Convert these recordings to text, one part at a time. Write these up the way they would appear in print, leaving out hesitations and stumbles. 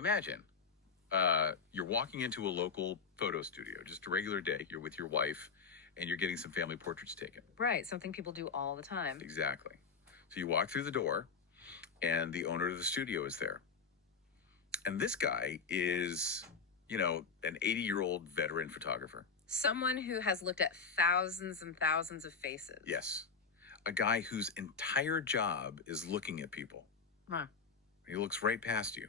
Imagine you're walking into a local photo studio, just a regular day. You're with your wife and you're getting some family portraits taken. Right, something people do all the time. Exactly. So you walk through the door and the owner of the studio is there. And this guy is, an 80-year-old veteran photographer. Someone who has looked at thousands and thousands of faces. Yes. A guy whose entire job is looking at people. Huh. He looks right past you,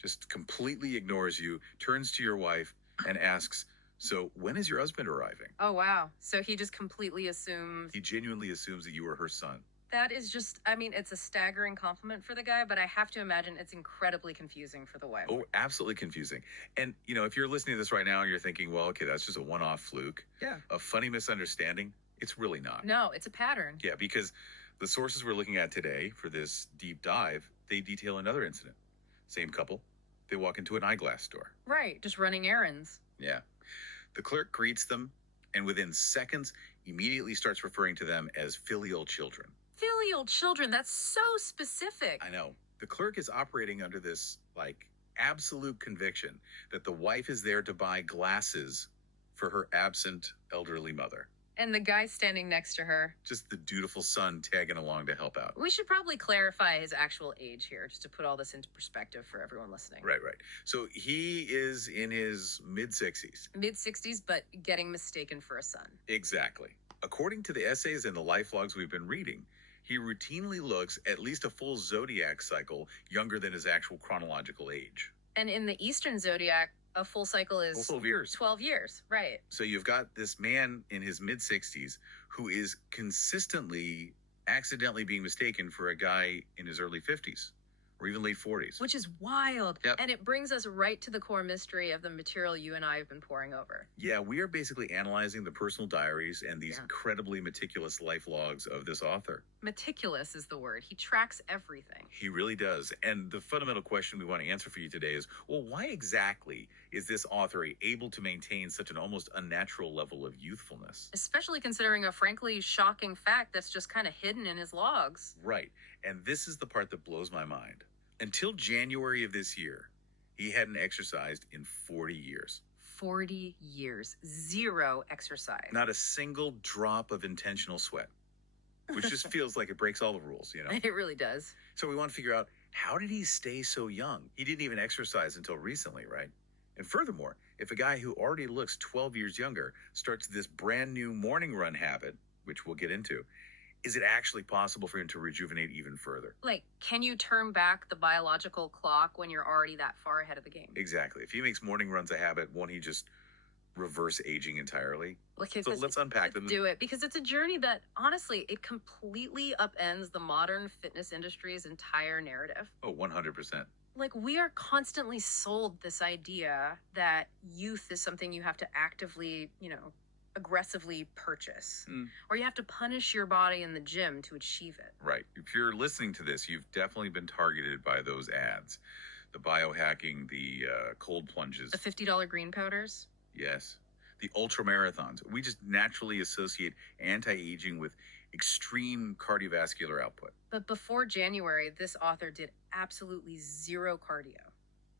just completely ignores you, turns to your wife and asks, "So when is your husband arriving?" Oh, wow. So he just completely assumes. He genuinely assumes that you are her son. That is just, it's a staggering compliment for the guy, but I have to imagine it's incredibly confusing for the wife. Oh, absolutely confusing. And, if you're listening to this right now and you're thinking, well, okay, that's just a one-off fluke. Yeah. A funny misunderstanding. It's really not. No, it's a pattern. Yeah, because the sources we're looking at today for this deep dive, they detail another incident. Same couple. They walk into an eyeglass store. Right, just running errands. Yeah. The clerk greets them and within seconds immediately starts referring to them as filial children. Filial children, that's so specific. I know. The clerk is operating under this, absolute conviction that the wife is there to buy glasses for her absent elderly mother. And the guy standing next to her. Just the dutiful son tagging along to help out. We should probably clarify his actual age here, just to put all this into perspective for everyone listening. Right. So he is in his mid-60s. Mid-60s, but getting mistaken for a son. Exactly. According to the essays and the life logs we've been reading, he routinely looks at least a full zodiac cycle younger than his actual chronological age. And in the Eastern zodiac, a full cycle is 12 years. 12 years, right. So you've got this man in his mid-60s who is consistently accidentally being mistaken for a guy in his early 50s or even late 40s. Which is wild. Yep. And it brings us right to the core mystery of the material you and I have been poring over. Yeah, we are basically analyzing the personal diaries and these incredibly meticulous life logs of this author. Meticulous is the word. He tracks everything. He really does. And the fundamental question we want to answer for you today is, well, why exactly is this author able to maintain such an almost unnatural level of youthfulness? Especially considering a frankly shocking fact that's just kind of hidden in his logs. Right. And this is the part that blows my mind. Until January of this year, he hadn't exercised in 40 years. 40 years. Zero exercise. Not a single drop of intentional sweat, which just feels like it breaks all the rules, It really does. So we want to figure out, how did he stay so young? He didn't even exercise until recently, right? And furthermore, if a guy who already looks 12 years younger starts this brand new morning run habit, which we'll get into, is it actually possible for him to rejuvenate even further? Can you turn back the biological clock when you're already that far ahead of the game? Exactly. If he makes morning runs a habit, won't he just reverse aging entirely? So let's unpack them. Do it, because it's a journey that, honestly, it completely upends the modern fitness industry's entire narrative. Oh, 100%. We are constantly sold this idea that youth is something you have to actively, aggressively purchase, or you have to punish your body in the gym to achieve it. Right. If you're listening to this, you've definitely been targeted by those ads. The biohacking, the cold plunges. The $50 green powders? Yes. The ultra marathons. We just naturally associate anti-aging with extreme cardiovascular output. But before January, this author did absolutely zero cardio.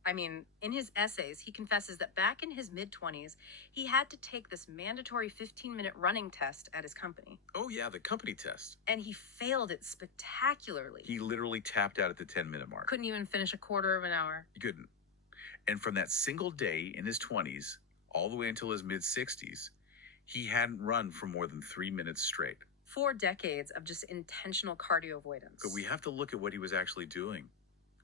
In his essays, he confesses that back in his mid-20s, he had to take this mandatory 15-minute running test at his company. Oh, yeah, the company test. And he failed it spectacularly. He literally tapped out at the 10-minute mark. Couldn't even finish a quarter of an hour. He couldn't. And from that single day in his 20s, all the way until his mid-60s, he hadn't run for more than 3 minutes straight. 4 decades of just intentional cardio avoidance. But we have to look at what he was actually doing.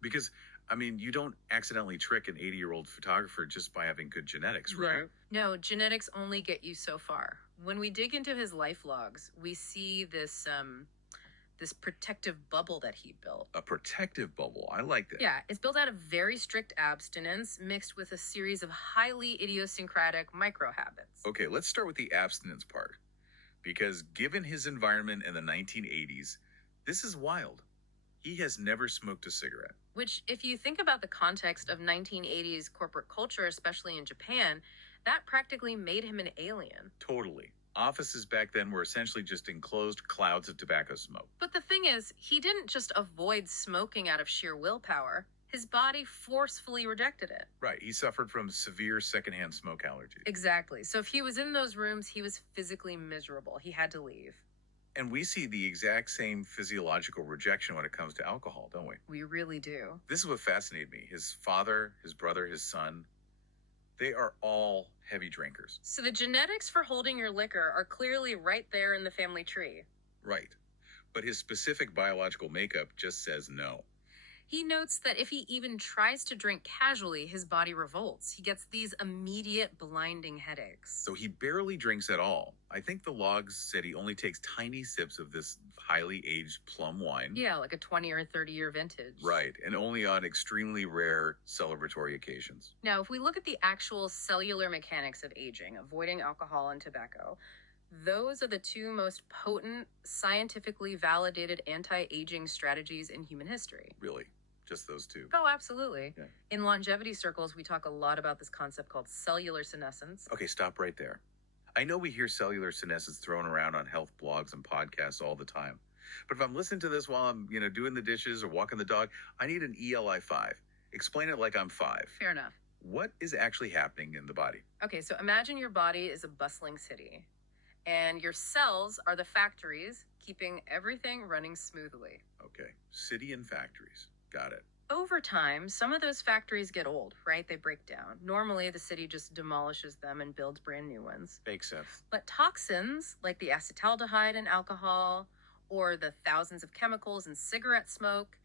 Because, you don't accidentally trick an 80-year-old photographer just by having good genetics, right? No, genetics only get you so far. When we dig into his life logs, we see this protective bubble that he built. A protective bubble. I like that. Yeah, it's built out of very strict abstinence mixed with a series of highly idiosyncratic micro habits. Okay, let's start with the abstinence part. Because given his environment in the 1980s, this is wild. He has never smoked a cigarette. Which, if you think about the context of 1980s corporate culture, especially in Japan, that practically made him an alien. Totally. Offices back then were essentially just enclosed clouds of tobacco smoke. But the thing is, he didn't just avoid smoking out of sheer willpower. His body forcefully rejected it. Right. He suffered from severe secondhand smoke allergies. Exactly. So if he was in those rooms, he was physically miserable. He had to leave. And we see the exact same physiological rejection when it comes to alcohol, don't we? We really do. This is what fascinated me. His father, his brother, his son, they are all heavy drinkers. So the genetics for holding your liquor are clearly right there in the family tree. Right. But his specific biological makeup just says no. He notes that if he even tries to drink casually, his body revolts. He gets these immediate blinding headaches. So he barely drinks at all. I think the logs said he only takes tiny sips of this highly aged plum wine. Yeah, like a 20 or 30-year vintage. Right, and only on extremely rare celebratory occasions. Now, if we look at the actual cellular mechanics of aging, avoiding alcohol and tobacco, those are the two most potent, scientifically validated anti-aging strategies in human history. Really, just those two. Oh, absolutely. Yeah. In longevity circles, we talk a lot about this concept called cellular senescence. Okay, stop right there. I know we hear cellular senescence thrown around on health blogs and podcasts all the time. But if I'm listening to this while I'm, doing the dishes or walking the dog, I need an ELI 5. Explain it like I'm 5. Fair enough. What is actually happening in the body? Okay, so imagine your body is a bustling city, and your cells are the factories keeping everything running smoothly. Okay, city and factories. Got it. Over time, some of those factories get old, right? They break down. Normally, the city just demolishes them and builds brand new ones. Makes sense. But toxins, like the acetaldehyde in alcohol or the thousands of chemicals in cigarette smoke,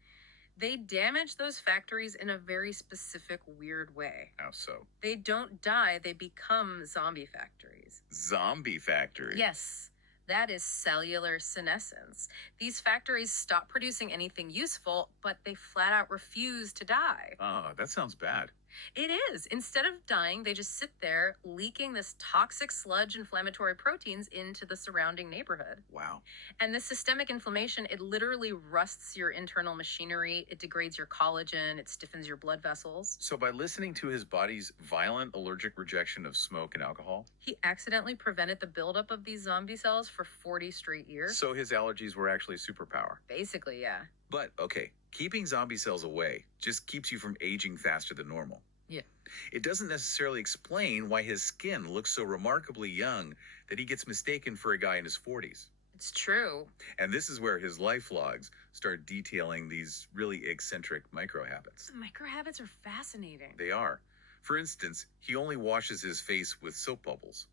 they damage those factories in a very specific, weird way. How so? They don't die, they become zombie factories. Zombie factory. Yes, that is cellular senescence. These factories stop producing anything useful, but they flat out refuse to die. That sounds bad. It is. Instead of dying, they just sit there leaking this toxic sludge inflammatory proteins into the surrounding neighborhood. Wow. And this systemic inflammation, it literally rusts your internal machinery. It degrades your collagen. It stiffens your blood vessels. So by listening to his body's violent allergic rejection of smoke and alcohol, He accidentally prevented the buildup of these zombie cells for 40 straight years. so his allergies were actually a superpower. Basically, yeah. But, okay, keeping zombie cells away just keeps you from aging faster than normal. Yeah. It doesn't necessarily explain why his skin looks so remarkably young that he gets mistaken for a guy in his 40s. It's true. And this is where his life logs start detailing these really eccentric micro habits. Micro habits are fascinating. They are. For instance, he only washes his face with soap bubbles.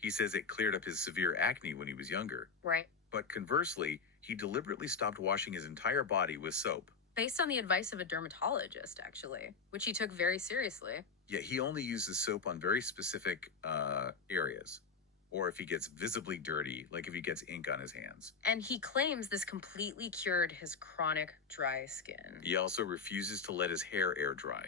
He says it cleared up his severe acne when he was younger. Right. But conversely, he deliberately stopped washing his entire body with soap. Based on the advice of a dermatologist, actually, which he took very seriously. Yet he only uses soap on very specific areas. Or if he gets visibly dirty, like if he gets ink on his hands. And he claims this completely cured his chronic dry skin. He also refuses to let his hair air dry.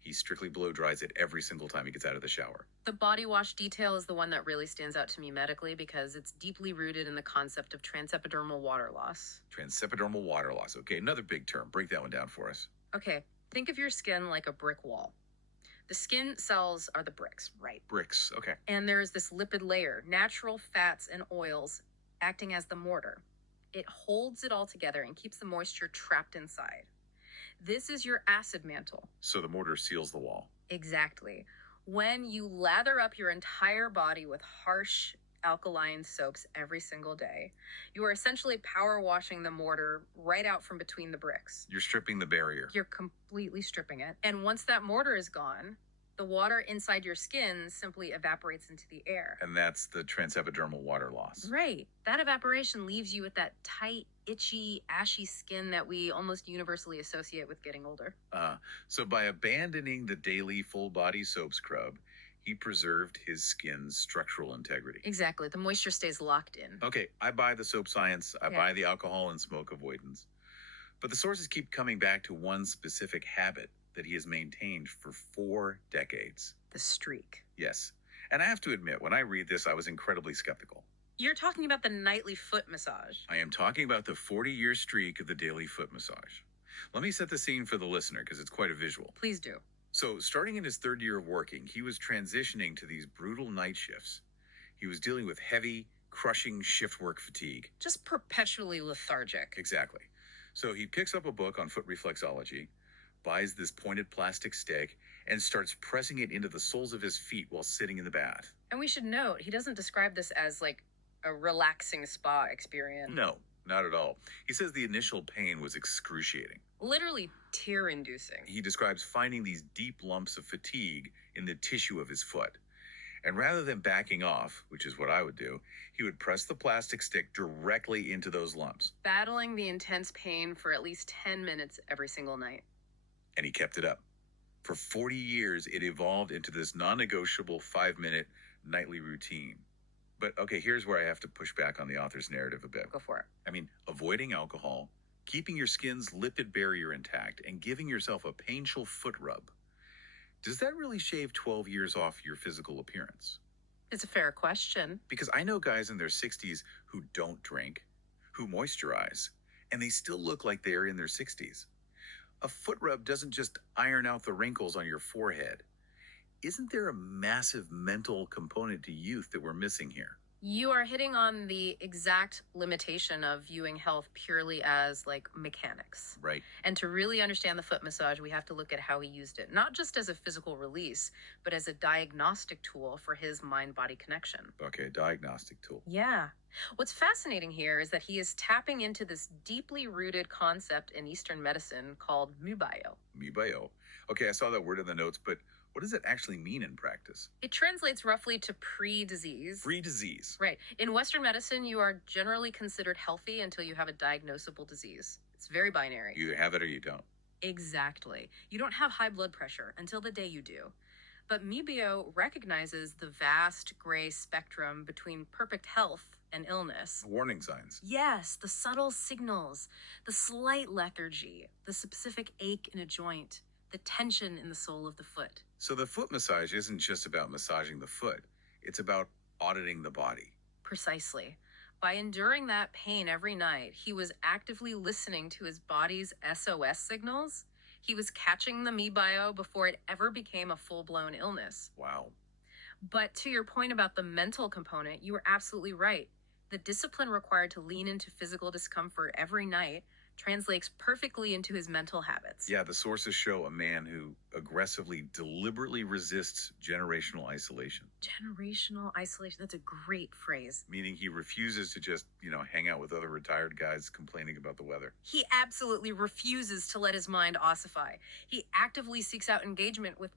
He strictly blow dries it every single time he gets out of the shower. The body wash detail is the one that really stands out to me medically because it's deeply rooted in the concept of transepidermal water loss. Transepidermal water loss. Okay, another big term. Break that one down for us. Okay, think of your skin like a brick wall. The skin cells are the bricks, right? Bricks. Okay. And there's this lipid layer, natural fats and oils acting as the mortar. It holds it all together and keeps the moisture trapped inside. This is your acid mantle. So the mortar seals the wall. Exactly. When you lather up your entire body with harsh alkaline soaps every single day, you are essentially power washing the mortar right out from between the bricks. You're stripping the barrier. You're completely stripping it. And once that mortar is gone, the water inside your skin simply evaporates into the air. And that's the transepidermal water loss. Right. That evaporation leaves you with that tight, itchy, ashy skin that we almost universally associate with getting older. So by abandoning the daily full body soap scrub, he preserved his skin's structural integrity. Exactly. The moisture stays locked in. Okay, I buy the soap science. I Yeah. buy the alcohol and smoke avoidance. But the sources keep coming back to one specific habit that he has maintained for 4 decades. The streak. Yes. And I have to admit, when I read this, I was incredibly skeptical. You're talking about the nightly foot massage. I am talking about the 40-year streak of the daily foot massage. Let me set the scene for the listener because it's quite a visual. Please do. So, starting in his 3rd year of working, he was transitioning to these brutal night shifts. He was dealing with heavy, crushing shift work fatigue. Just perpetually lethargic. Exactly. So he picks up a book on foot reflexology, buys this pointed plastic stick, and starts pressing it into the soles of his feet while sitting in the bath. And we should note, he doesn't describe this as like a relaxing spa experience. No, not at all. He says the initial pain was excruciating. Literally tear inducing. He describes finding these deep lumps of fatigue in the tissue of his foot. And rather than backing off, which is what I would do, he would press the plastic stick directly into those lumps. Battling the intense pain for at least 10 minutes every single night. And he kept it up. For 40 years, it evolved into this non-negotiable 5-minute nightly routine. But okay, here's where I have to push back on the author's narrative a bit. Go for it. I mean, avoiding alcohol, keeping your skin's lipid barrier intact, and giving yourself a painful foot rub. Does that really shave 12 years off your physical appearance? It's a fair question. Because I know guys in their 60s who don't drink, who moisturize, and they still look like they are in their 60s. A foot rub doesn't just iron out the wrinkles on your forehead. Isn't there a massive mental component to youth that we're missing here? You are hitting on the exact limitation of viewing health purely as like mechanics. Right. And to really understand the foot massage, we have to look at how he used it, not just as a physical release, but as a diagnostic tool for his mind-body connection. Okay, diagnostic tool. Yeah. What's fascinating here is that he is tapping into this deeply rooted concept in Eastern medicine called Mubayo. Mubayo. Okay, I saw that word in the notes, but what does it actually mean in practice? It translates roughly to pre-disease. Pre-disease. Right. In Western medicine, you are generally considered healthy until you have a diagnosable disease. It's very binary. You either have it or you don't. Exactly. You don't have high blood pressure until the day you do. But Mibio recognizes the vast gray spectrum between perfect health and illness. Warning signs. Yes, the subtle signals, the slight lethargy, the specific ache in a joint, the tension in the sole of the foot. So the foot massage isn't just about massaging the foot. It's about auditing the body. Precisely. By enduring that pain every night, he was actively listening to his body's SOS signals. He was catching the Mibio before it ever became a full-blown illness. Wow. But to your point about the mental component, you were absolutely right. The discipline required to lean into physical discomfort every night translates perfectly into his mental habits. Yeah, the sources show a man who aggressively, deliberately resists generational isolation. Generational isolation, that's a great phrase. Meaning he refuses to just, hang out with other retired guys complaining about the weather. He absolutely refuses to let his mind ossify. He actively seeks out engagement with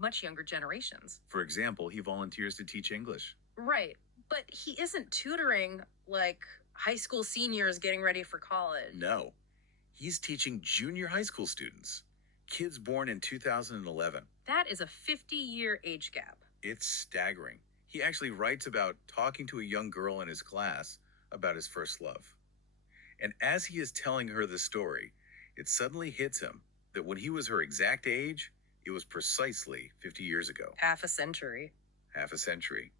much younger generations. For example, he volunteers to teach English. Right, but he isn't tutoring like high school seniors getting ready for college. No. He's teaching junior high school students, kids born in 2011. That is a 50-year age gap. It's staggering. He actually writes about talking to a young girl in his class about his first love. And as he is telling her the story, it suddenly hits him that when he was her exact age, it was precisely 50 years ago. Half a century. Half a century.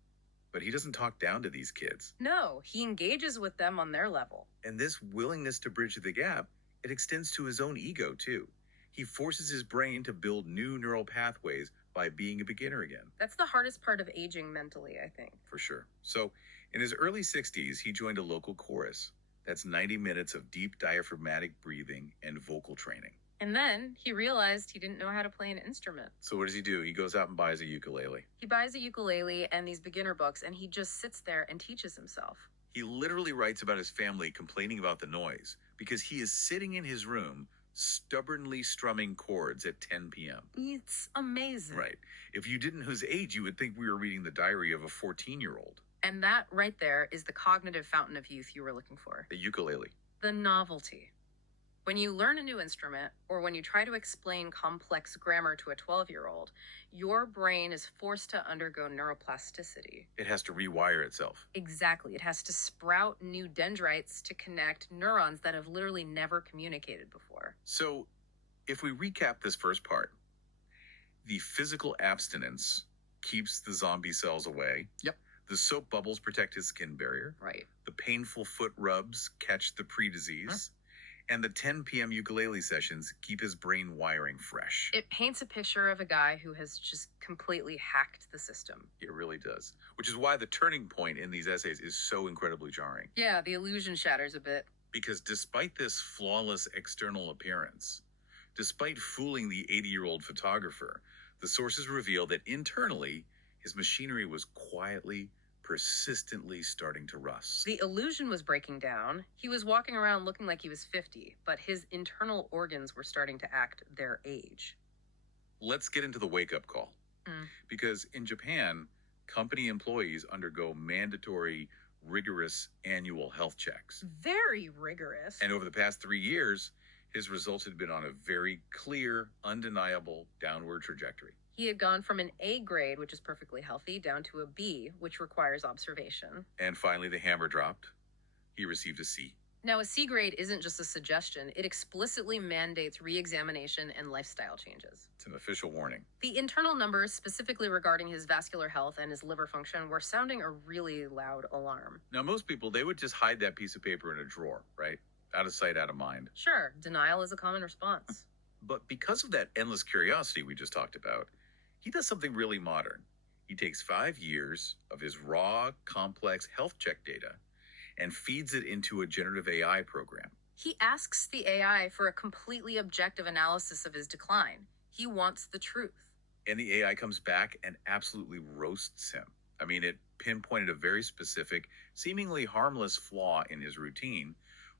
But he doesn't talk down to these kids. No, he engages with them on their level. And this willingness to bridge the gap, it extends to his own ego, too. He forces his brain to build new neural pathways by being a beginner again. That's the hardest part of aging mentally, I think. For sure. So, in his early 60s, he joined a local chorus. That's 90 minutes of deep diaphragmatic breathing and vocal training. And then he realized he didn't know how to play an instrument. So what does he do? He goes out and buys a ukulele. He buys a ukulele and these beginner books, and he just sits there and teaches himself. He literally writes about his family complaining about the noise because he is sitting in his room stubbornly strumming chords at 10 p.m. It's amazing. Right. If you didn't know his age, you would think we were reading the diary of a 14-year-old. And that right there is the cognitive fountain of youth you were looking for. A ukulele. The novelty. When you learn a new instrument, or when you try to explain complex grammar to a 12-year-old, your brain is forced to undergo neuroplasticity. It has to rewire itself. Exactly. It has to sprout new dendrites to connect neurons that have literally never communicated before. So, if we recap this first part, the physical abstinence keeps the zombie cells away. Yep. The soap bubbles protect his skin barrier. Right. The painful foot rubs catch the pre-disease. And the 10 p.m. ukulele sessions keep his brain wiring fresh. It paints a picture of a guy who has just completely hacked the system. It really does. Which is why the turning point in these essays is so incredibly jarring. Yeah, the illusion shatters a bit. Because despite this flawless external appearance, Despite fooling the 80-year-old photographer, the sources reveal that internally, his machinery was quietly, persistently starting to rust. The illusion was breaking down. He was walking around looking like he was 50, but his internal organs were starting to act their age. Let's get into the wake-up call. Mm. Because in Japan, company employees undergo mandatory, rigorous annual health checks. Very rigorous. And over the past 3 years, his results had been on a very clear, undeniable downward trajectory. He had gone from an A grade, which is perfectly healthy, down to a B, which requires observation. And finally, the hammer dropped. He received a C. Now, a C grade isn't just a suggestion, it explicitly mandates re examination and lifestyle changes. It's an official warning. The internal numbers, specifically regarding his vascular health and his liver function, were sounding a really loud alarm. Now, most people, they would just hide that piece of paper in a drawer, right? Out of sight, out of mind. Sure, denial is a common response. But because of that endless curiosity we just talked about, he does something really modern. He takes 5 years of his raw, complex health check data and feeds it into a generative AI program. He asks the AI for a completely objective analysis of his decline. He wants the truth. And the AI comes back and absolutely roasts him. I mean, it pinpointed a very specific, seemingly harmless flaw in his routine.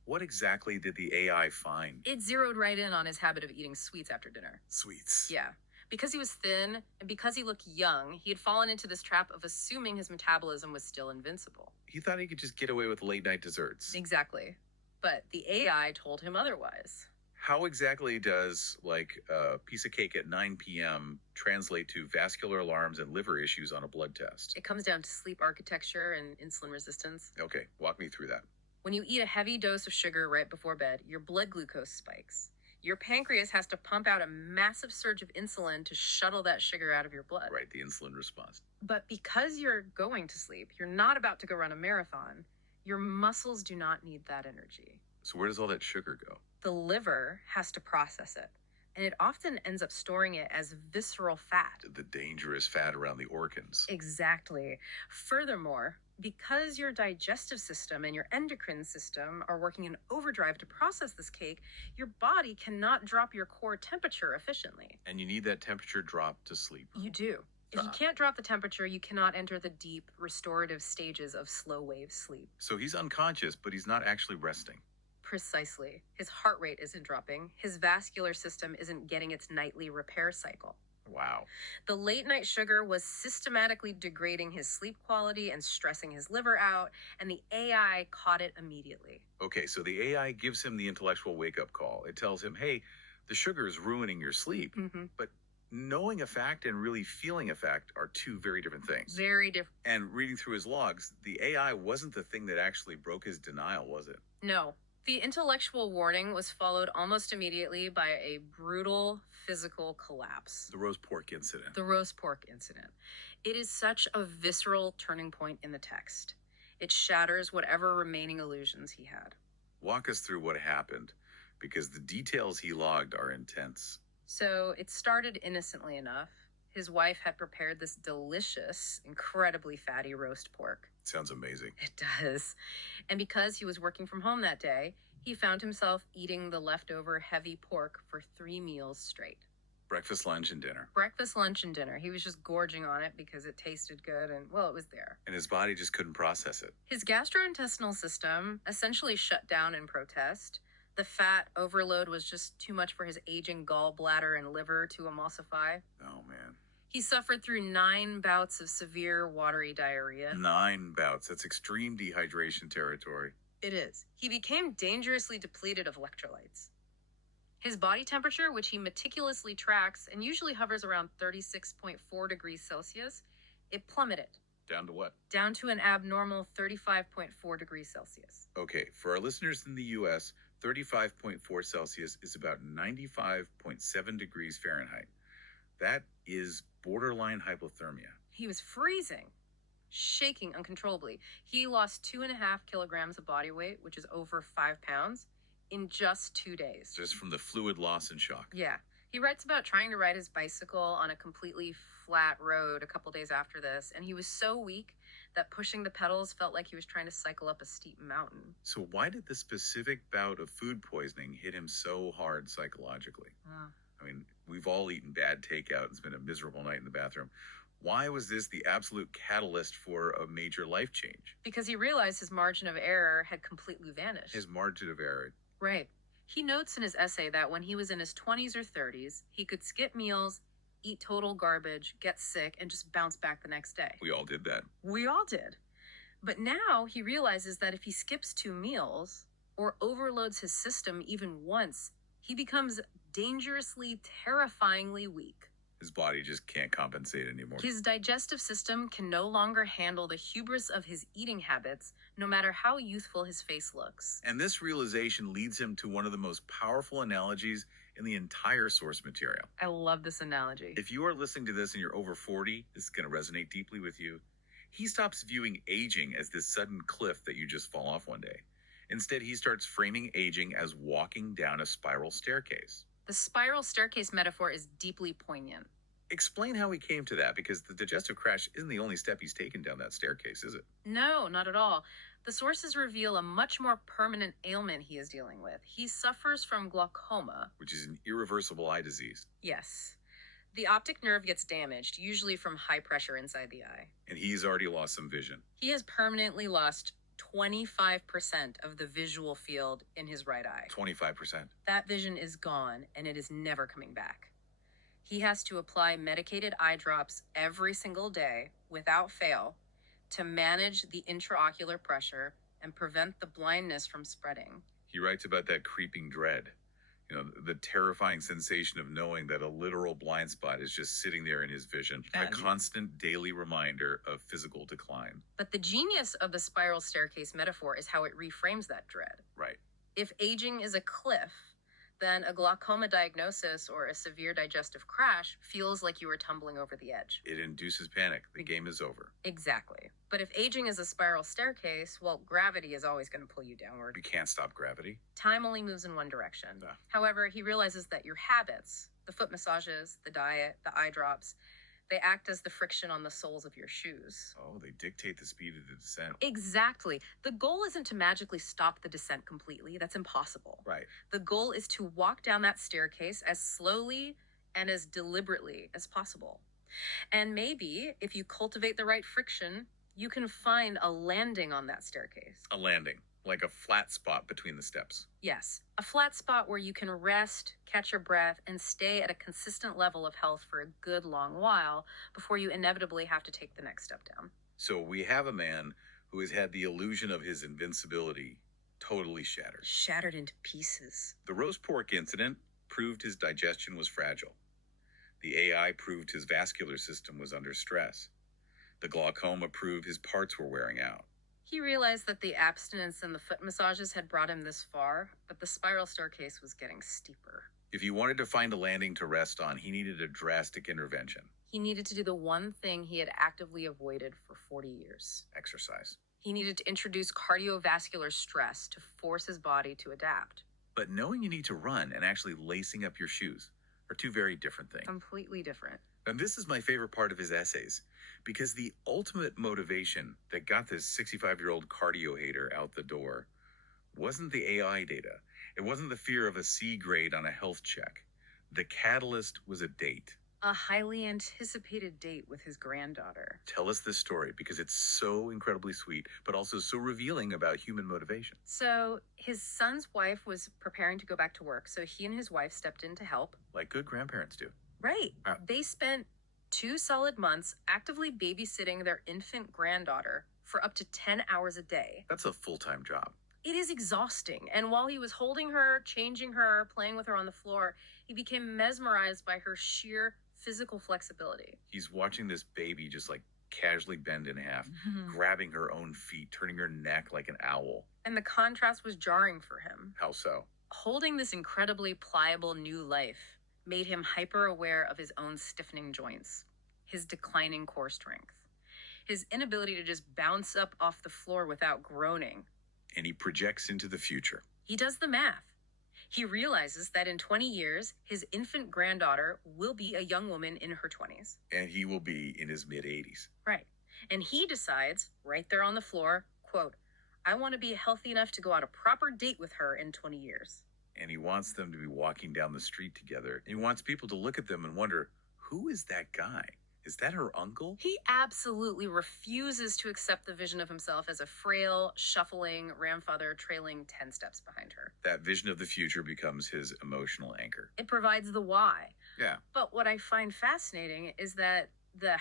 What exactly did the AI find? It zeroed right in on his habit of eating sweets after dinner. Sweets. Yeah. Because he was thin and because he looked young, he had fallen into this trap of assuming his metabolism was still invincible. He thought he could just get away with late night desserts. Exactly. But the AI told him otherwise. How exactly does, like, a piece of cake at 9 p.m. translate to vascular alarms and liver issues on a blood test? It comes down to sleep architecture and insulin resistance. Okay, walk me through that. When you eat a heavy dose of sugar right before bed, your blood glucose spikes. Your pancreas has to pump out a massive surge of insulin to shuttle that sugar out of your blood. Right, the insulin response. But because you're going to sleep, you're not about to go run a marathon, your muscles do not need that energy. So where does all that sugar go? The liver has to process it, and it often ends up storing it as visceral fat. The dangerous fat around the organs. Exactly. Furthermore, because your digestive system and your endocrine system are working in overdrive to process this cake, your body cannot drop your core temperature efficiently. And you need that temperature drop to sleep. You do. If you can't drop the temperature, you cannot enter the deep, restorative stages of slow wave sleep. So he's unconscious, but he's not actually resting. Precisely. His heart rate isn't dropping. His vascular system isn't getting its nightly repair cycle. Wow. The late night sugar was systematically degrading his sleep quality and stressing his liver out, and the AI caught it immediately. Okay, so the AI gives him the intellectual wake-up call. It tells him, hey, the sugar is ruining your sleep. Mm-hmm. But knowing a fact and really feeling a fact are two very different things. Very different. And reading through his logs, the AI wasn't the thing that actually broke his denial, was it? No. The intellectual warning was followed almost immediately by a brutal physical collapse. The roast pork incident. The roast pork incident. It is such a visceral turning point in the text. It shatters whatever remaining illusions he had. Walk us through what happened, because the details he logged are intense. So it started innocently enough. His wife had prepared this delicious, incredibly fatty roast pork. Sounds amazing. It does. And because he was working from home that day, he found himself eating the leftover heavy pork for 3 meals straight. Breakfast, lunch, and dinner. Breakfast, lunch, and dinner. He was just gorging on it because it tasted good and, well, it was there. And his body just couldn't process it. His gastrointestinal system essentially shut down in protest. The fat overload was just too much for his aging gallbladder and liver to emulsify. Oh, man. He suffered through 9 bouts of severe watery diarrhea. 9 bouts. That's extreme dehydration territory. It is. He became dangerously depleted of electrolytes. His body temperature, which he meticulously tracks and usually hovers around 36.4 degrees Celsius, it plummeted. Down to what? Down to an abnormal 35.4 degrees Celsius. Okay, for our listeners in the U.S., 35.4 Celsius is about 95.7 degrees Fahrenheit. That is borderline hypothermia. He was freezing, shaking uncontrollably. He lost 2.5 kilograms of body weight, which is over 5 pounds, in just 2 days. Just from the fluid loss and shock. Yeah. He writes about trying to ride his bicycle on a completely flat road a couple days after this, and he was so weak that pushing the pedals felt like he was trying to cycle up a steep mountain. So, why did the specific bout of food poisoning hit him so hard psychologically? I mean, we've all eaten bad takeout and spent a miserable night in the bathroom. Why was this the absolute catalyst for a major life change? Because he realized his margin of error had completely vanished. His margin of error. Right. He notes in his essay that when he was in his 20s or 30s, he could skip meals, eat total garbage, get sick, and just bounce back the next day. We all did that. We all did. But now he realizes that if he skips 2 meals or overloads his system even once, he becomes dangerously, terrifyingly weak. His body just can't compensate anymore. His digestive system can no longer handle the hubris of his eating habits, no matter how youthful his face looks. And this realization leads him to one of the most powerful analogies in the entire source material. I love this analogy. If you are listening to this and you're over 40, this is going to resonate deeply with you. He stops viewing aging as this sudden cliff that you just fall off one day. Instead, he starts framing aging as walking down a spiral staircase. The spiral staircase metaphor is deeply poignant. Explain how he came to that, because the digestive crash isn't the only step he's taken down that staircase, is it? No, not at all. The sources reveal a much more permanent ailment he is dealing with. He suffers from glaucoma, Which is an irreversible eye disease. yes. The optic nerve gets damaged, usually from high pressure inside the eye. And he's already lost some vision. He has permanently lost 25% of the visual field in his right eye. 25%. That vision is gone and it is never coming back. He has to apply medicated eye drops every single day without fail to manage the intraocular pressure and prevent the blindness from spreading. He writes about that creeping dread. The terrifying sensation of knowing that a literal blind spot is just sitting there in his vision, a constant daily reminder of physical decline. But the genius of the spiral staircase metaphor is how it reframes that dread. Right. If aging is a cliff, then a glaucoma diagnosis or a severe digestive crash feels like you were tumbling over the edge. It induces panic. The game is over. Exactly. But if aging is a spiral staircase, well, gravity is always going to pull you downward. You can't stop gravity. Time only moves in one direction. Yeah. However, he realizes that your habits, the foot massages, the diet, the eye drops, they act as the friction on the soles of your shoes. Oh, they dictate the speed of the descent. Exactly. The goal isn't to magically stop the descent completely. That's impossible. Right. The goal is to walk down that staircase as slowly and as deliberately as possible. And maybe if you cultivate the right friction, you can find a landing on that staircase. A landing, like a flat spot between the steps. Yes, a flat spot where you can rest, catch your breath, and stay at a consistent level of health for a good long while before you inevitably have to take the next step down. So we have a man who has had the illusion of his invincibility totally shattered. Shattered into pieces. The roast pork incident proved his digestion was fragile. The AI proved his vascular system was under stress. The glaucoma proved his parts were wearing out. He realized that the abstinence and the foot massages had brought him this far, but the spiral staircase was getting steeper. If he wanted to find a landing to rest on, he needed a drastic intervention. He needed to do the one thing he had actively avoided for 40 years. Exercise. He needed to introduce cardiovascular stress to force his body to adapt. But knowing you need to run and actually lacing up your shoes are two very different things. Completely different. And this is my favorite part of his essays, because the ultimate motivation that got this 65-year-old cardio hater out the door wasn't the AI data. It wasn't the fear of a C grade on a health check. The catalyst was a date. A highly anticipated date with his granddaughter. Tell us this story, because it's so incredibly sweet, but also so revealing about human motivation. So his son's wife was preparing to go back to work, so he and his wife stepped in to help. Like good grandparents do. Right. Ah. They spent 2 solid months actively babysitting their infant granddaughter for up to 10 hours a day. That's a full-time job. It is exhausting. And while he was holding her, changing her, playing with her on the floor, he became mesmerized by her sheer physical flexibility. He's watching this baby just like casually bend in half, grabbing her own feet, turning her neck like an owl. And the contrast was jarring for him. How so? Holding this incredibly pliable new life made him hyper aware of his own stiffening joints, his declining core strength, his inability to just bounce up off the floor without groaning. And he projects into the future. He does the math. He realizes that in 20 years, his infant granddaughter will be a young woman in her 20s. And he will be in his mid 80s. Right. And he decides, right there on the floor, quote, I want to be healthy enough to go on a proper date with her in 20 years. And he wants them to be walking down the street together. He wants people to look at them and wonder, who is that guy? Is that her uncle? He absolutely refuses to accept the vision of himself as a frail, shuffling grandfather trailing 10 steps behind her. That vision of the future becomes his emotional anchor. It provides the why. Yeah. But what I find fascinating is that the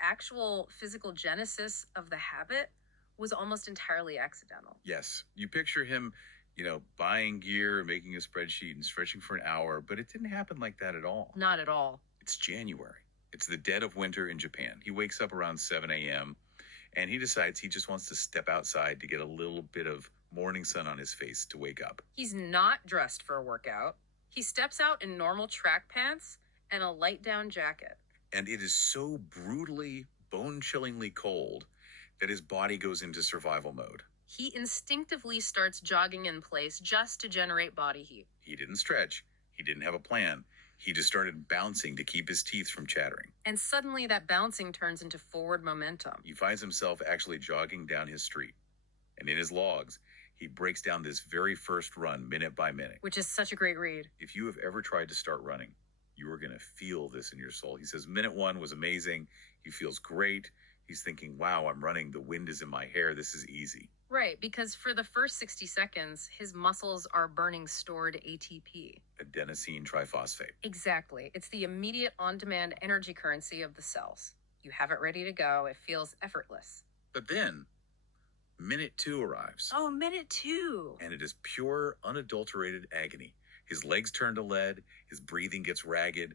actual physical genesis of the habit was almost entirely accidental. Yes. You picture him, buying gear, making a spreadsheet, and stretching for an hour, but it didn't happen like that at all. Not at all. It's January. It's the dead of winter in Japan. He wakes up around 7 a.m. and he decides he just wants to step outside to get a little bit of morning sun on his face to wake up. He's not dressed for a workout. He steps out in normal track pants and a light down jacket. And it is so brutally, bone-chillingly cold that his body goes into survival mode. He instinctively starts jogging in place just to generate body heat. He didn't stretch. He didn't have a plan. He just started bouncing to keep his teeth from chattering. And suddenly that bouncing turns into forward momentum. He finds himself actually jogging down his street. And in his logs, he breaks down this very first run minute by minute. Which is such a great read. If you have ever tried to start running, you are going to feel this in your soul. He says, minute 1 was amazing. He feels great. He's thinking, wow, I'm running. The wind is in my hair. This is easy. Right, because for the first 60 seconds, his muscles are burning stored ATP. Adenosine triphosphate. Exactly. It's the immediate on-demand energy currency of the cells. You have it ready to go. It feels effortless. But then, minute 2 arrives. Oh, minute 2. And it is pure, unadulterated agony. His legs turn to lead. His breathing gets ragged.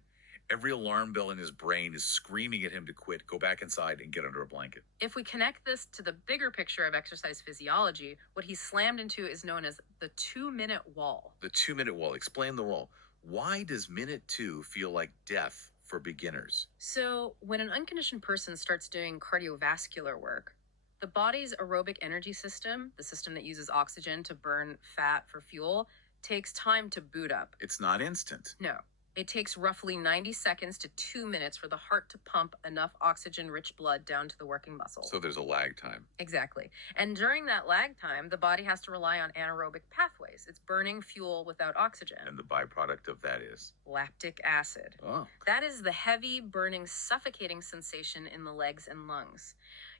Every alarm bell in his brain is screaming at him to quit, go back inside, and get under a blanket. If we connect this to the bigger picture of exercise physiology, what he's slammed into is known as the 2-minute wall. The 2-minute wall. Explain the wall. Why does minute 2 feel like death for beginners? So, when an unconditioned person starts doing cardiovascular work, the body's aerobic energy system, the system that uses oxygen to burn fat for fuel, takes time to boot up. It's not instant. No. It takes roughly 90 seconds to 2 minutes for the heart to pump enough oxygen-rich blood down to the working muscles. So there's a lag time. Exactly. And during that lag time, the body has to rely on anaerobic pathways. It's burning fuel without oxygen. And the byproduct of that is? Lactic acid. Oh. That is the heavy, burning, suffocating sensation in the legs and lungs.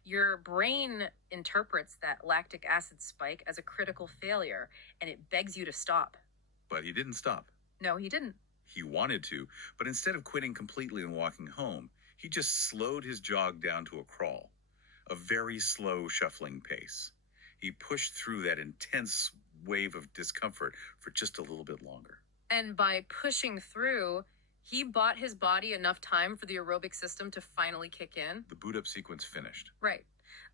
Your brain interprets that lactic acid spike as a critical failure, and it begs you to stop. But he didn't stop. No, he didn't. He wanted to, but instead of quitting completely and walking home, he just slowed his jog down to a crawl, a very slow shuffling pace. He pushed through that intense wave of discomfort for just a little bit longer. And by pushing through, he bought his body enough time for the aerobic system to finally kick in. The boot up sequence finished. Right.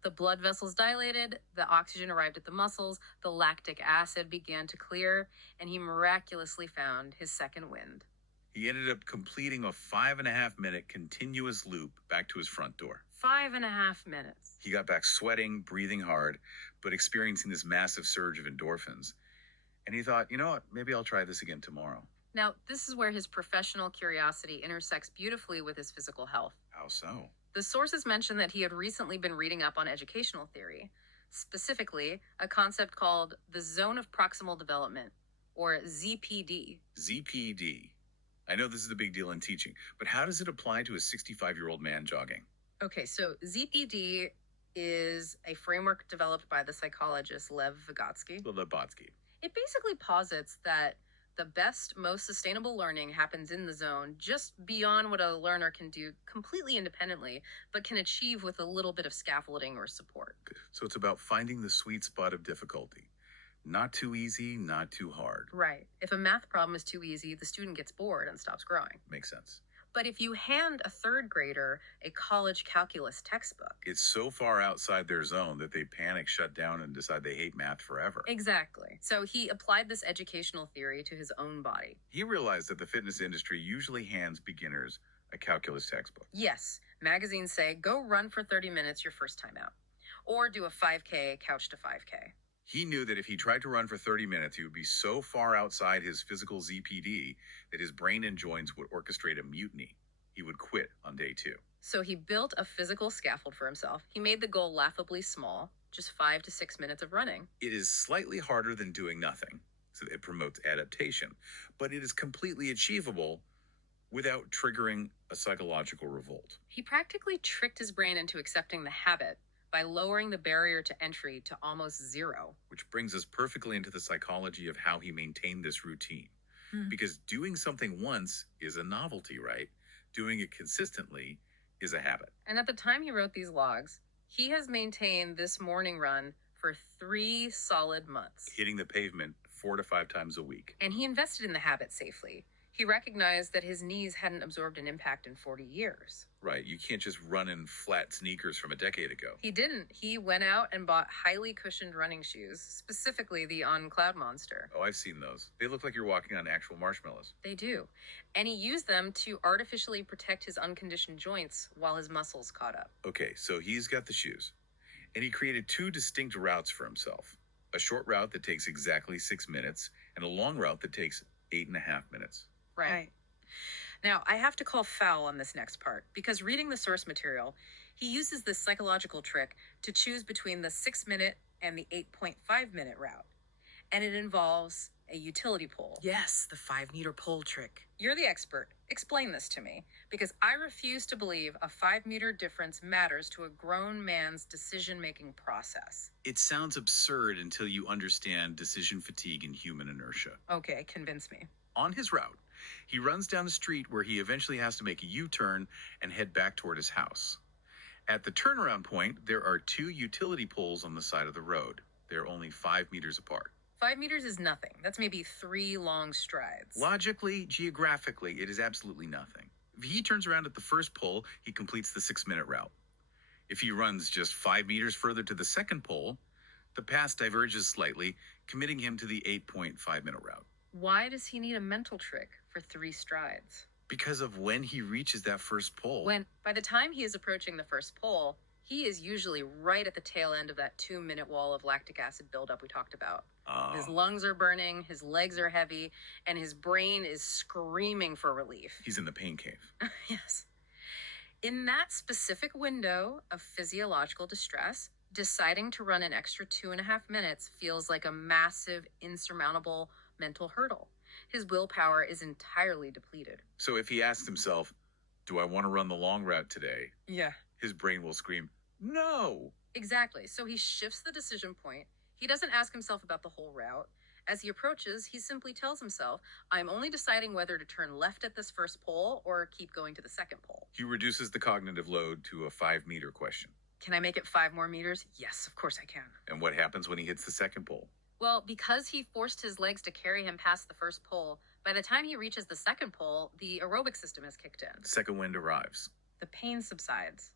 The blood vessels dilated, the oxygen arrived at the muscles, the lactic acid began to clear, and he miraculously found his second wind. He ended up completing a 5.5-minute continuous loop back to his front door. 5.5 minutes. He got back sweating, breathing hard, but experiencing this massive surge of endorphins. And he thought, you know what, maybe I'll try this again tomorrow. Now, this is where his professional curiosity intersects beautifully with his physical health. How so? The sources mention that he had recently been reading up on educational theory, specifically a concept called the Zone of Proximal Development, or ZPD. ZPD. I know this is a big deal in teaching, but how does it apply to a 65-year-old man jogging? Okay, so ZPD is a framework developed by the psychologist Lev Vygotsky. Vygotsky. It basically posits that the best, most sustainable learning happens in the zone, just beyond what a learner can do completely independently, but can achieve with a little bit of scaffolding or support. So it's about finding the sweet spot of difficulty. Not too easy, not too hard. Right. If a math problem is too easy, the student gets bored and stops growing. Makes sense. But if you hand a third grader a college calculus textbook, it's so far outside their zone that they panic, shut down, and decide they hate math forever. Exactly. So he applied this educational theory to his own body. He realized that the fitness industry usually hands beginners a calculus textbook. Yes. Magazines say, go run for 30 minutes your first time out. Or do a 5K couch to 5K. He knew that if he tried to run for 30 minutes, he would be so far outside his physical ZPD that his brain and joints would orchestrate a mutiny. He would quit on day 2. So he built a physical scaffold for himself. He made the goal laughably small, just 5 to 6 minutes of running. It is slightly harder than doing nothing, so it promotes adaptation, but it is completely achievable without triggering a psychological revolt. He practically tricked his brain into accepting the habit by lowering the barrier to entry to almost zero. Which brings us perfectly into the psychology of how he maintained this routine. Hmm. Because doing something once is a novelty, right? Doing it consistently is a habit. And at the time he wrote these logs, he has maintained this morning run for 3 solid months. Hitting the pavement 4 to 5 times a week. And he invested in the habit safely. He recognized that his knees hadn't absorbed an impact in 40 years. Right, you can't just run in flat sneakers from a decade ago. He didn't. He went out and bought highly cushioned running shoes, specifically the On Cloud Monster. Oh, I've seen those. They look like you're walking on actual marshmallows. They do. And he used them to artificially protect his unconditioned joints while his muscles caught up. Okay, so he's got the shoes. And he created 2 distinct routes for himself. A short route that takes exactly 6 minutes, and a long route that takes 8.5 minutes. Right. Now, I have to call foul on this next part, because reading the source material, he uses this psychological trick to choose between the 6-minute and the 8.5-minute route. And it involves a utility pole. Yes, the 5-meter pole trick. You're the expert. Explain this to me, because I refuse to believe a 5-meter difference matters to a grown man's decision-making process. It sounds absurd until you understand decision fatigue and human inertia. Okay, convince me. On his route, he runs down the street where he eventually has to make a U-turn and head back toward his house. At the turnaround point, there are 2 utility poles on the side of the road. They're only 5 meters apart. 5 meters is nothing. That's maybe 3 long strides. Logically, geographically, it is absolutely nothing. If he turns around at the first pole, he completes the 6-minute route. If he runs just 5 meters further to the second pole, the path diverges slightly, committing him to the 8.5-minute route. Why does he need a mental trick for 3 strides? Because of when he reaches that first pole. When, by the time he is approaching the first pole, he is usually right at the tail end of that 2-minute wall of lactic acid buildup we talked about. His lungs are burning, his legs are heavy, and his brain is screaming for relief. He's in the pain cave. Yes. In that specific window of physiological distress, deciding to run an extra 2.5 minutes feels like a massive, insurmountable mental hurdle. His willpower is entirely depleted. So if he asks himself, do I want to run the long route today? Yeah. His brain will scream, no. Exactly. So he shifts the decision point. He doesn't ask himself about the whole route. As he approaches, he simply tells himself, I'm only deciding whether to turn left at this first pole or keep going to the second pole. He reduces the cognitive load to a 5-meter question. Can I make it 5 more meters? Yes, of course I can. And what happens when he hits the second pole? Well, because he forced his legs to carry him past the first pole, by the time he reaches the second pole, the aerobic system has kicked in. The second wind arrives. The pain subsides.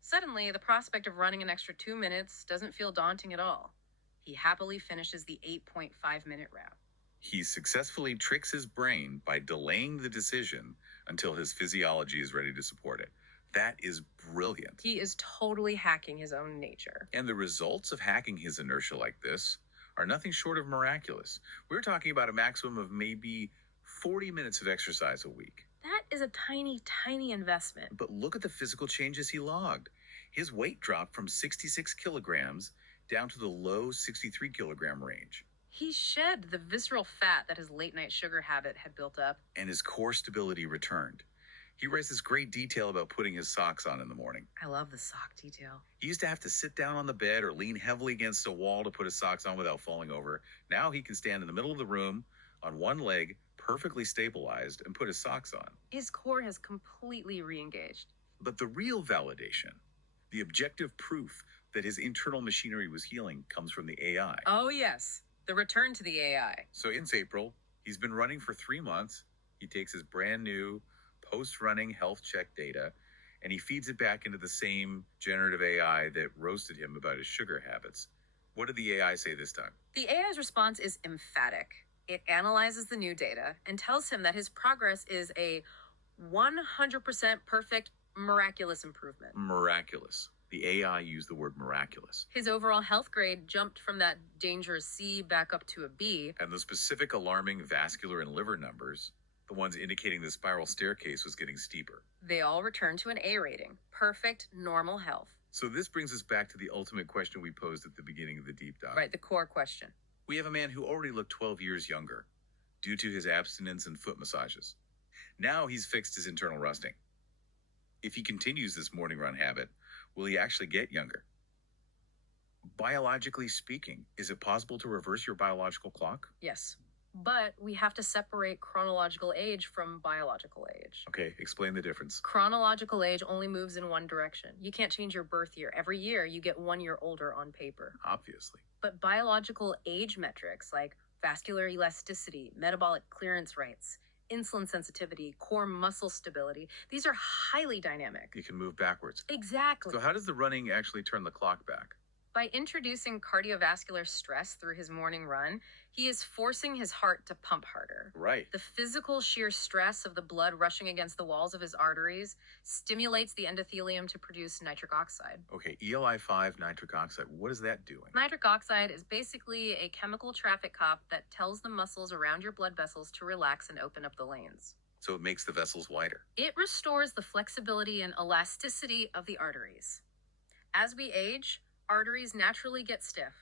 Suddenly, the prospect of running an extra 2 minutes doesn't feel daunting at all. He happily finishes the 8.5-minute route. He successfully tricks his brain by delaying the decision until his physiology is ready to support it. That is brilliant. He is totally hacking his own nature. And the results of hacking his inertia like this are nothing short of miraculous. We're talking about a maximum of maybe 40 minutes of exercise a week. That is a tiny, tiny investment. But look at the physical changes he logged. His weight dropped from 66 kilograms down to the low 63 kilogram range. He shed the visceral fat that his late-night sugar habit had built up. And his core stability returned. He writes this great detail about putting his socks on in the morning. I love the sock detail. He used to have to sit down on the bed or lean heavily against a wall to put his socks on without falling over. Now he can stand in the middle of the room on one leg, perfectly stabilized, and put his socks on. His core has completely re-engaged. But the real validation, the objective proof that his internal machinery was healing, comes from the AI. Oh, yes. The return to the AI. So it's April. He's been running for 3 months. He takes his brand new post-running health check data, and he feeds it back into the same generative AI that roasted him about his sugar habits. What did the AI say this time? The AI's response is emphatic. It analyzes the new data and tells him that his progress is a 100% perfect, miraculous improvement. Miraculous. The AI used the word miraculous. His overall health grade jumped from that dangerous C back up to a B. And the specific alarming vascular and liver numbers, the ones indicating the spiral staircase was getting steeper. They all returned to an A rating. Perfect, normal health. So this brings us back to the ultimate question we posed at the beginning of the deep dive. Right, the core question. We have a man who already looked 12 years younger due to his abstinence and foot massages. Now he's fixed his internal rusting. If he continues this morning run habit, will he actually get younger? Biologically speaking, is it possible to reverse your biological clock? Yes. But we have to separate chronological age from biological age. Okay, explain the difference. Chronological age only moves in one direction. You can't change your birth year. Every year, you get 1 year older on paper. Obviously. But biological age metrics like vascular elasticity, metabolic clearance rates, insulin sensitivity, core muscle stability, these are highly dynamic. You can move backwards. Exactly. So how does the running actually turn the clock back? By introducing cardiovascular stress through his morning run, he is forcing his heart to pump harder. Right. The physical sheer stress of the blood rushing against the walls of his arteries stimulates the endothelium to produce nitric oxide. Okay, ELI5 nitric oxide, what is that doing? Nitric oxide is basically a chemical traffic cop that tells the muscles around your blood vessels to relax and open up the lanes. So it makes the vessels wider. It restores the flexibility and elasticity of the arteries. As we age, arteries naturally get stiff.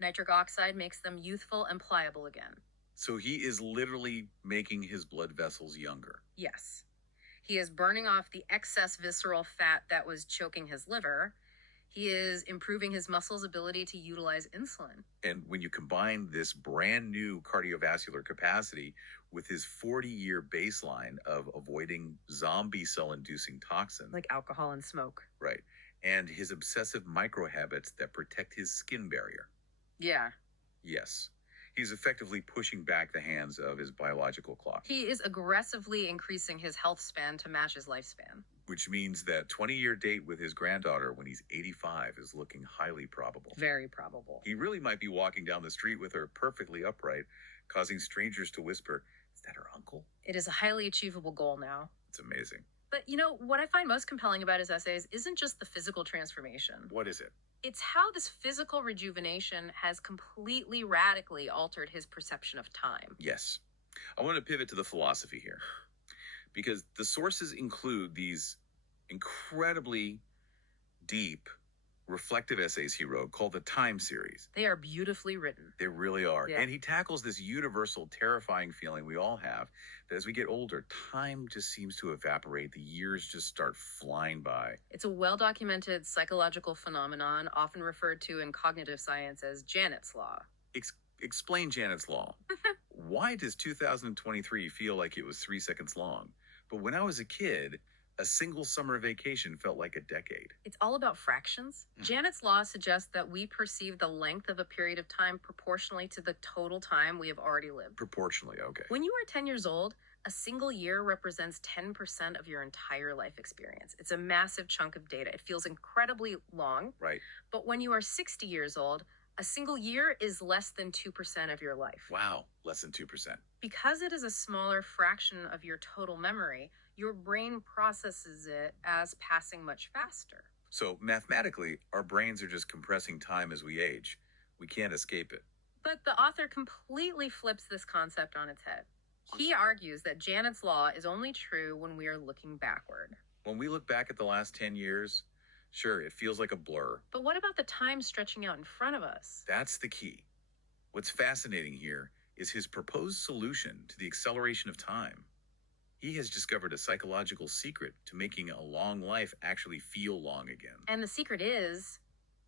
Nitric oxide makes them youthful and pliable again. So he is literally making his blood vessels younger. Yes. He is burning off the excess visceral fat that was choking his liver. He is improving his muscles' ability to utilize insulin. And when you combine this brand new cardiovascular capacity with his 40-year baseline of avoiding zombie cell-inducing toxins, Like alcohol and smoke. right, and his obsessive microhabits that protect his skin barrier, Yeah. yes, he's effectively pushing back the hands of his biological clock, He is aggressively increasing his health span to match his lifespan. which means that 20-year date with his granddaughter when he's 85 is looking highly probable. Very probable. He really might be walking down the street with her perfectly upright, causing strangers to whisper, "Is that her uncle?" It is a highly achievable goal now. It's amazing. But you know, what I find most compelling about his essays isn't just the physical transformation. What is it? It's how this physical rejuvenation has completely radically altered his perception of time. Yes. I want to pivot to the philosophy here because the sources include these incredibly deep, reflective essays he wrote called the Time series. They are beautifully written. They really are. Yeah. And he tackles this universal, terrifying feeling we all have that as we get older, time just seems to evaporate. The years just start flying by. It's a well documented psychological phenomenon, often referred to in cognitive science as Janet's Law. Explain Janet's Law. Why does 2023 feel like it was 3 seconds long? But when I was a kid, a single summer vacation felt like a decade. It's all about fractions. Mm. Janet's Law suggests that we perceive the length of a period of time proportionally to the total time we have already lived. Proportionally, okay. When you are 10 years old, a single year represents 10% of your entire life experience. It's a massive chunk of data. It feels incredibly long. Right. But when you are 60 years old, a single year is less than 2% of your life. Wow, less than 2%. Because it is a smaller fraction of your total memory, your brain processes it as passing much faster. So mathematically, our brains are just compressing time as we age. We can't escape it. But the author completely flips this concept on its head. He argues that Janet's Law is only true when we are looking backward. When we look back at the last 10 years, sure, it feels like a blur. But what about the time stretching out in front of us? That's the key. What's fascinating here is his proposed solution to the acceleration of time. He has discovered a psychological secret to making a long life actually feel long again. And the secret is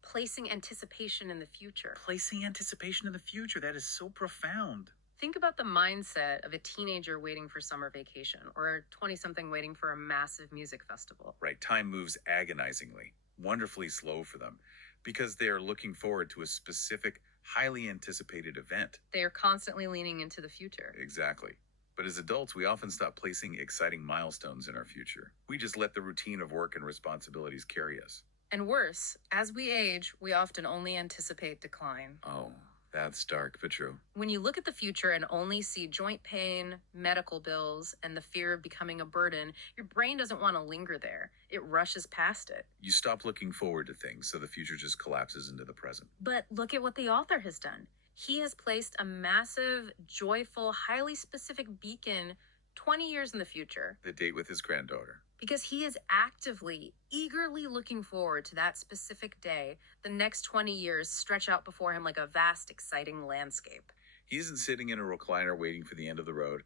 placing anticipation in the future. Placing anticipation in the future, that is so profound. Think about the mindset of a teenager waiting for summer vacation or a 20-something waiting for a massive music festival. Right, time moves agonizingly, wonderfully slow for them, because they are looking forward to a specific, highly anticipated event. They are constantly leaning into the future. Exactly. But as adults, we often stop placing exciting milestones in our future. We just let the routine of work and responsibilities carry us. And worse, as we age, we often only anticipate decline. Oh, That's dark, but true. When you look at the future and only see joint pain, medical bills, and the fear of becoming a burden, your brain doesn't want to linger there. It rushes past it. You stop looking forward to things, so the future just collapses into the present. But look at what the author has done. He has placed a massive, joyful, highly specific beacon 20 years in the future The date with his granddaughter. because he is actively, eagerly looking forward to that specific day. The next 20 years stretch out before him like a vast, exciting landscape. He isn't sitting in a recliner waiting for the end of the road.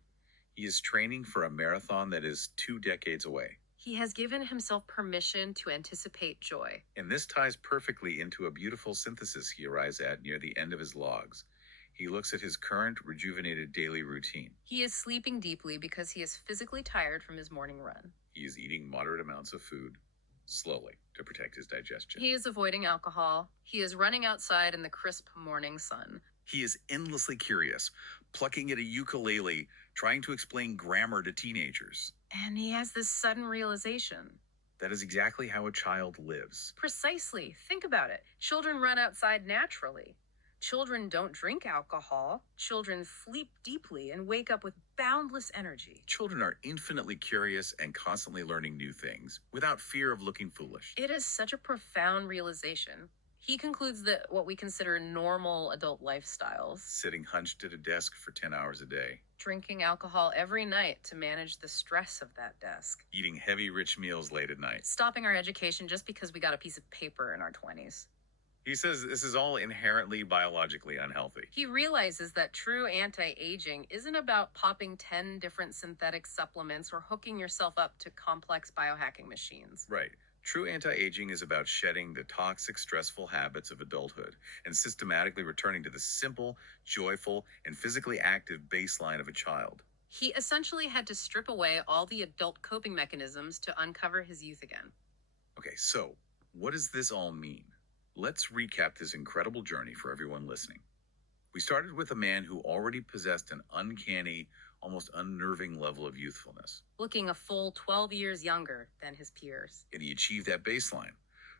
He is training for a marathon that is 2 decades away. He has given himself permission to anticipate joy. And this ties perfectly into a beautiful synthesis he arrives at near the end of his logs. He looks at his current, rejuvenated daily routine. He is sleeping deeply because he is physically tired from his morning run. He is eating moderate amounts of food, slowly, to protect his digestion. He is avoiding alcohol. He is running outside in the crisp morning sun. He is endlessly curious, plucking at a ukulele, trying to explain grammar to teenagers. And he has this sudden realization. That is exactly how a child lives. Precisely. Think about it. Children run outside naturally. Children don't drink alcohol. Children sleep deeply and wake up with boundless energy. Children are infinitely curious and constantly learning new things, without fear of looking foolish. It is such a profound realization. He concludes that what we consider normal adult lifestyles, Sitting hunched at a desk for 10 hours a day, drinking alcohol every night to manage the stress of that desk, eating heavy, rich meals late at night. stopping our education just because we got a piece of paper in our 20s. He says this is all inherently biologically unhealthy. He realizes that true anti-aging isn't about popping 10 different synthetic supplements or hooking yourself up to complex biohacking machines. Right. True anti-aging is about shedding the toxic, stressful habits of adulthood and systematically returning to the simple, joyful, and physically active baseline of a child. He essentially had to strip away all the adult coping mechanisms to uncover his youth again. Okay, so what does this all mean? Let's recap this incredible journey for everyone listening. We started with a man who already possessed an uncanny, almost unnerving level of youthfulness, Looking a full 12 years younger than his peers. and he achieved that baseline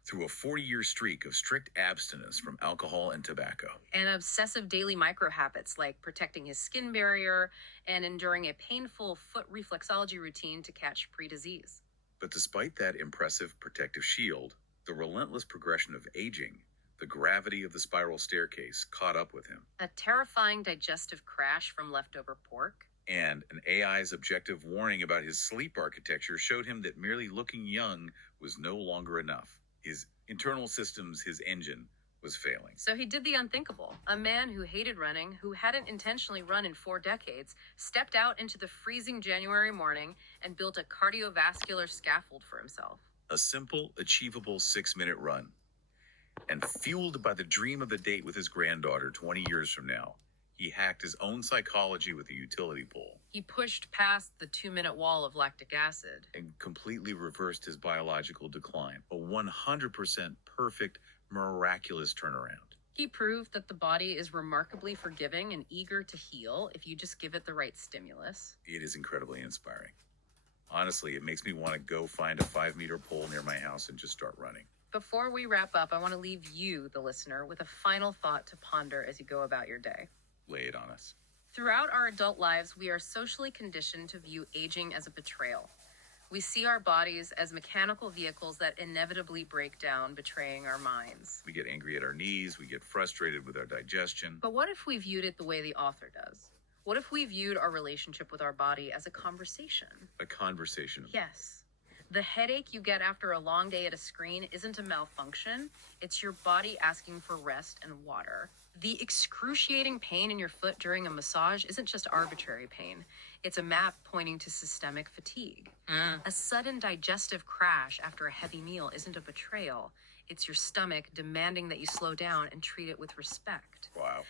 through a 40-year streak of strict abstinence from alcohol and tobacco. And obsessive daily micro habits like protecting his skin barrier and enduring a painful foot reflexology routine to catch pre-disease. But despite that impressive protective shield, the relentless progression of aging, the gravity of the spiral staircase caught up with him, A terrifying digestive crash from leftover pork. and an AI's objective warning about his sleep architecture showed him that merely looking young was no longer enough. His internal systems, his engine, was failing. So he did the unthinkable. A man who hated running, who hadn't intentionally run in 4 decades, stepped out into the freezing January morning and built a cardiovascular scaffold for himself. A simple, achievable 6-minute run. And fueled by the dream of the date with his granddaughter 20 years from now, he hacked his own psychology with a utility pole He pushed past the 2-minute wall of lactic acid. and completely reversed his biological decline. A 100% perfect, miraculous turnaround. He proved that the body is remarkably forgiving and eager to heal if you just give it the right stimulus. It is incredibly inspiring. Honestly, it makes me want to go find a 5-meter pole near my house and just start running. Before we wrap up, I want to leave you, the listener, with a final thought to ponder as you go about your day. Lay it on us. Throughout our adult lives, we are socially conditioned to view aging as a betrayal. We see our bodies as mechanical vehicles that inevitably break down, betraying our minds. We get angry at our knees, we get frustrated with our digestion. But what if we viewed it the way the author does? What if we viewed our relationship with our body as a conversation? A conversation. Yes. The headache you get after a long day at a screen isn't a malfunction. It's your body asking for rest and water. The excruciating pain in your foot during a massage isn't just arbitrary pain. It's a map pointing to systemic fatigue. A sudden digestive crash after a heavy meal isn't a betrayal. It's your stomach demanding that you slow down and treat it with respect. Wow.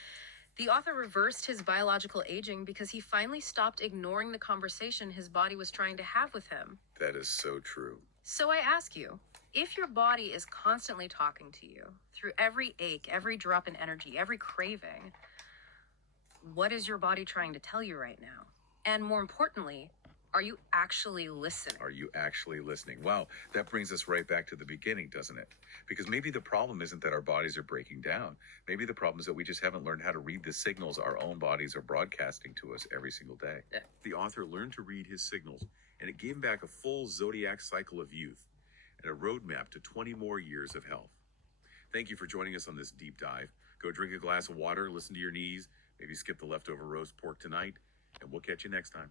The author reversed his biological aging because he finally stopped ignoring the conversation his body was trying to have with him. That is so true. So I ask you, if your body is constantly talking to you through every ache, every drop in energy, every craving, what is your body trying to tell you right now? And more importantly, Are you actually listening? Are you actually listening? Wow, that brings us right back to the beginning, doesn't it? Because maybe the problem isn't that our bodies are breaking down. Maybe the problem is that we just haven't learned how to read the signals our own bodies are broadcasting to us every single day. The author learned to read his signals, and it gave him back a full zodiac cycle of youth and a roadmap to 20 more years of health. Thank you for joining us on this deep dive. Go drink a glass of water, listen to your knees, maybe skip the leftover roast pork tonight, and we'll catch you next time.